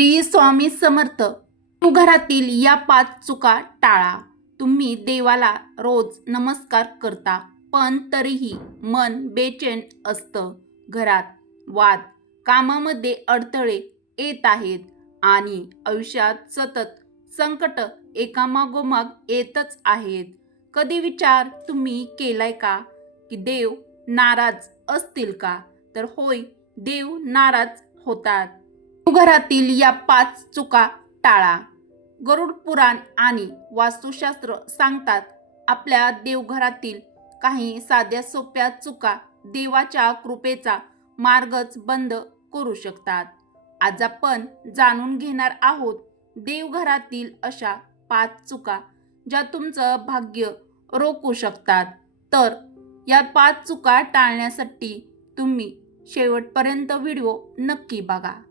श्री स्वामी समर्थ तू घरातील या पाच चुका टाळा. तुम्ही देवाला रोज नमस्कार करता पण तरीही मन बेचैन असतं. घरात वाद कामामध्ये अडथळे येत आहेत आणि आयुष्यात सतत संकट एकामागोमाग येतच आहेत. कधी विचार तुम्ही केलाय का? की देव नाराज असतील का? तर होय देव नाराज होतात. घरातील या पाच चुका टाळा. गरुड पुराण आणि वास्तुशास्त्र सांगतात आपल्या देवघरातील काही साध्या सोप्या चुका देवाच्या कृपेचा मार्गच बंद करू शकतात. आज आपण जाणून घेणार आहोत देवघरातील अशा पाच चुका ज्या तुमचं भाग्य रोखू शकतात. तर या पाच चुका टाळण्यासाठी तुम्ही शेवटपर्यंत व्हिडिओ नक्की बघा.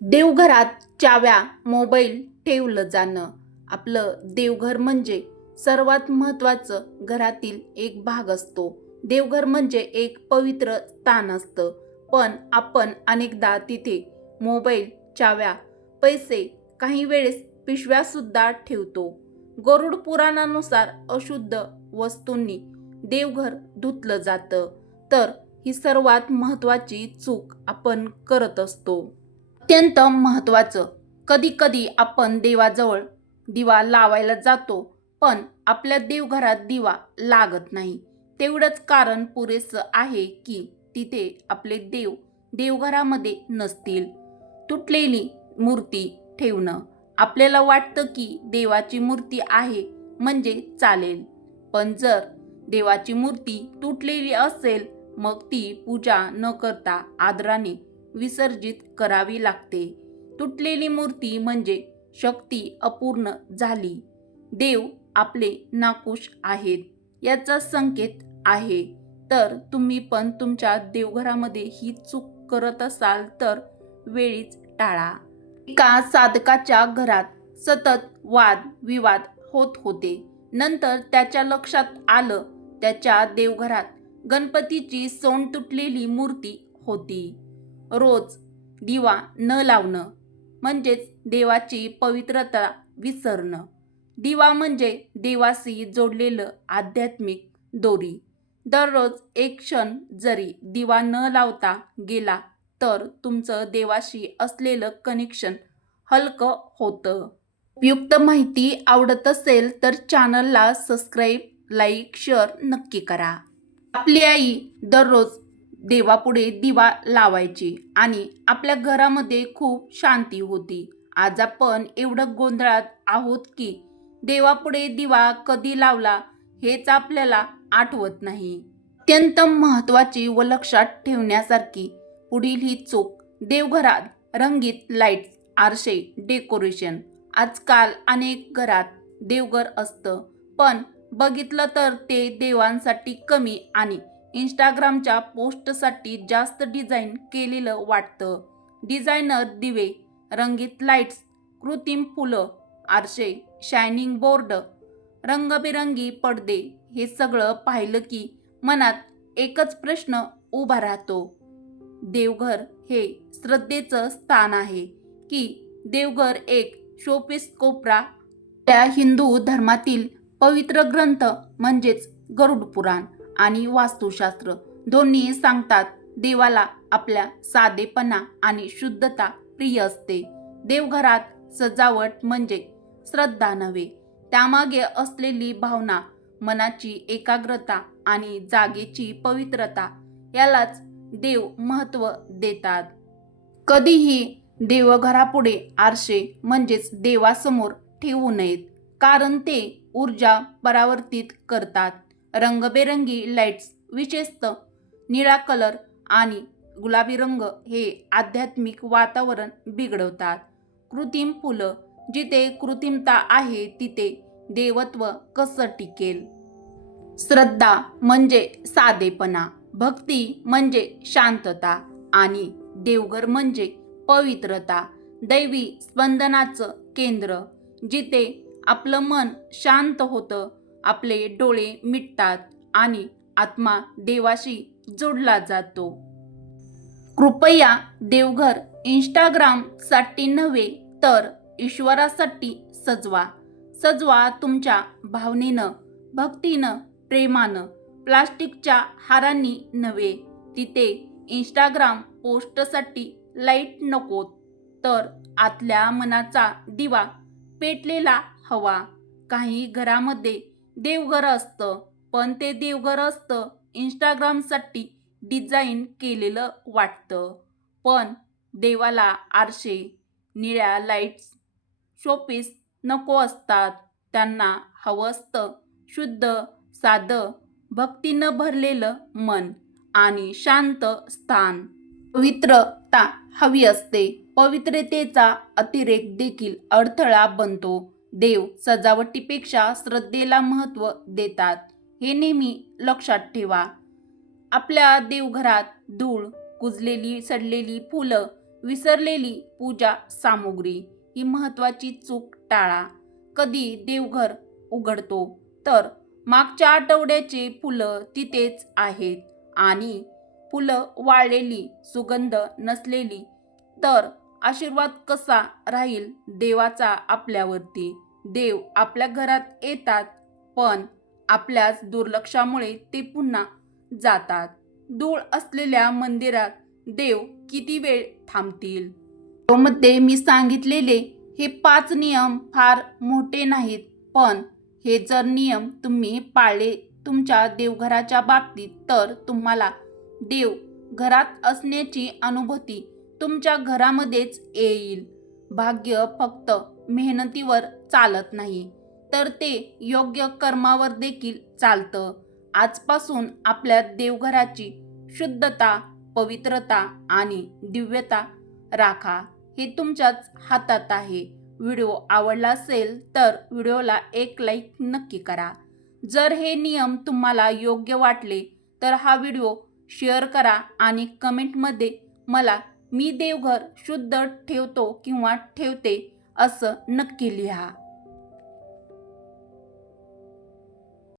देवघरात चाव्या मोबाईल ठेवलं जाणं. आपलं देवघर म्हणजे सर्वात महत्त्वाचं घरातील एक भाग असतो. देवघर म्हणजे एक पवित्र स्थान असतं. पण आपण अनेकदा तिथे मोबाईल चाव्या पैसे काही वेळेस पिशव्यासुद्धा ठेवतो. गरुड पुराणानुसार अशुद्ध वस्तूंनी देवघर धुतलं जातं. तर ही सर्वात महत्त्वाची चूक आपण करत असतो. अत्यंत महत्त्वाचं. कधी कधी आपण देवाजवळ दिवा लावायला जातो पण आपल्या देवघरात दिवा लागत नाही. तेवढंच कारण पुरेसं आहे की तिथे आपले देव देवघरामध्ये नसतील. तुटलेली मूर्ती ठेवणं. आपल्याला वाटतं की देवाची मूर्ती आहे म्हणजे चालेल. पण जर देवाची मूर्ती तुटलेली असेल मग ती पूजा न करता आदराने विसर्जित करावी लागते. तुटलेली मूर्ती म्हणजे शक्ती अपूर्ण झाली. देव आपले नाकुश आहेत याचा संकेत आहे. तर तुम्ही पण तुमच्या देवघरामध्ये ही चूक करत असाल तर वेळीच टाळा. एका साधकाच्या घरात सतत वाद विवाद होत होते. नंतर त्याच्या लक्षात आलं त्याच्या देवघरात गणपतीची सोंड तुटलेली मूर्ती होती. रोज दिवा न लावणं म्हणजेच देवाची पवित्रता विसरणं. दिवा म्हणजे देवाशी जोडलेलं आध्यात्मिक दोरी. दररोज एक क्षण जरी दिवा न लावता गेला तर तुमचं देवाशी असलेलं कनेक्शन हलकं होतं. उपयुक्त माहिती आवडत असेल तर चॅनलला सबस्क्राईब लाईक शेअर नक्की करा. आपली आई दररोज देवापुढे दिवा लावायची आणि आपल्या घरामध्ये खूप शांती होती. आज आपण एवढं गोंधळात आहोत की देवापुढे दिवा कधी लावला हेच आपल्याला आठवत नाही. अत्यंत महत्त्वाची व लक्षात ठेवण्यासारखी पुढील ही चूक देवघरात रंगीत लाईट्स आरशे डेकोरेशन आजकाल अनेक घरात देवघर असतं. पण बघितलं तर ते देवांसाठी कमी आणि इंस्टाग्रामच्या पोस्टसाठी जास्त डिझाईन केलेलं वाटतं. डिझायनर दिवे रंगीत लाईट्स कृत्रिम फुलं आरशे शायनिंग बोर्ड रंगबिरंगी पडदे हे सगळं पाहिलं की मनात एकच प्रश्न उभा राहतो. देवघर हे श्रद्धेचं स्थान आहे की देवघर एक शोपीस कोपरा. त्या हिंदू धर्मातील पवित्र ग्रंथ म्हणजेच गरुड पुराण. आणि वास्तुशास्त्र दोन्ही सांगतात देवाला आपल्या साधेपणा आणि शुद्धता प्रिय असते. देवघरात सजावट म्हणजे श्रद्धा नव्हे त्यामागे असलेली भावना मनाची एकाग्रता आणि जागेची पवित्रता यालाच देव महत्त्व देतात. कधीही देवघरापुढे आरशे म्हणजेच देवासमोर ठेवू नयेत कारण ते ऊर्जा परावर्तित करतात. रंगबेरंगी लाईट्स विशेषतः निळा कलर आणि गुलाबी रंग हे आध्यात्मिक वातावरण बिघडवतात. कृत्रिम फुलं जिथे कृत्रिमता आहे तिथे देवत्व कसं टिकेल? श्रद्धा म्हणजे साधेपणा भक्ती म्हणजे शांतता आणि देवघर म्हणजे पवित्रता. दैवी स्पंदनाचं केंद्र जिथे आपलं मन शांत होतं आपले डोळे मिटतात आणि आत्मा देवाशी जोडला जातो. कृपया देवघर इंस्टाग्रामसाठी नव्हे तर ईश्वरासाठी सजवा. सजवा तुमच्या भावनेनं भक्तीनं प्रेमानं. प्लास्टिकच्या हारांनी नव्हे तिथे इंस्टाग्राम पोस्टसाठी लाइट नकोत तर आतल्या मनाचा दिवा पेटलेला हवा. काही घरामध्ये देवघर असतं. पण ते देवघर असतं इंस्टाग्रामसाठी डिझाईन केलेलं वाटतं. पण देवाला आरशे निळ्या लाईट्स शोपीस नको असतात. त्यांना हवं असतं शुद्ध साधं भक्तीनं भरलेलं मन आणि शांत स्थान. पवित्रता हवी असते. पवित्रतेचा अतिरेक देखील अडथळा बनतो. देव सजावटीपेक्षा श्रद्धेला महत्त्व देतात. हे नेहमी लक्षात ठेवा. आपल्या देवघरात धूळ कुजलेली सडलेली फुलं विसरलेली पूजा सामुग्री ही महत्त्वाची चूक टाळा. कधी देवघर उघडतो तर मागच्या आठवड्याचे फुलं तिथेच आहेत आणि फुलं वाळलेली सुगंध नसलेली तर आशीर्वाद कसा राहील देवाचा आपल्यावरती? देव आपल्या घरात येतात पण आपल्याच दुर्लक्षामुळे ते पुन्हा जातात. धूळ असलेल्या मंदिरात देव किती वेळ थांबतील? मध्ये मी सांगितलेले हे पाच नियम फार मोठे नाहीत पण हे जर नियम तुम्ही पाळले तुमच्या देवघराच्या बाबतीत तर तुम्हाला देव घरात असण्याची अनुभूती तुमच्या घरामध्येच येईल. भाग्य फक्त मेहनतीवर चालत नाही. तर ते योग्य कर्मावर देखील चालतं. आजपासून आपल्या देवघराची शुद्धता पवित्रता आणि दिव्यता राखा. हे तुमच्याच हातात आहे. व्हिडिओ आवडला असेल तर व्हिडिओला एक लाईक नक्की करा. जर हे नियम तुम्हाला योग्य वाटले तर हा व्हिडिओ शेअर करा आणि कमेंटमध्ये मला मी देवघर शुद्ध ठेवतो किंवा ठेवते असं नक्की लिहा.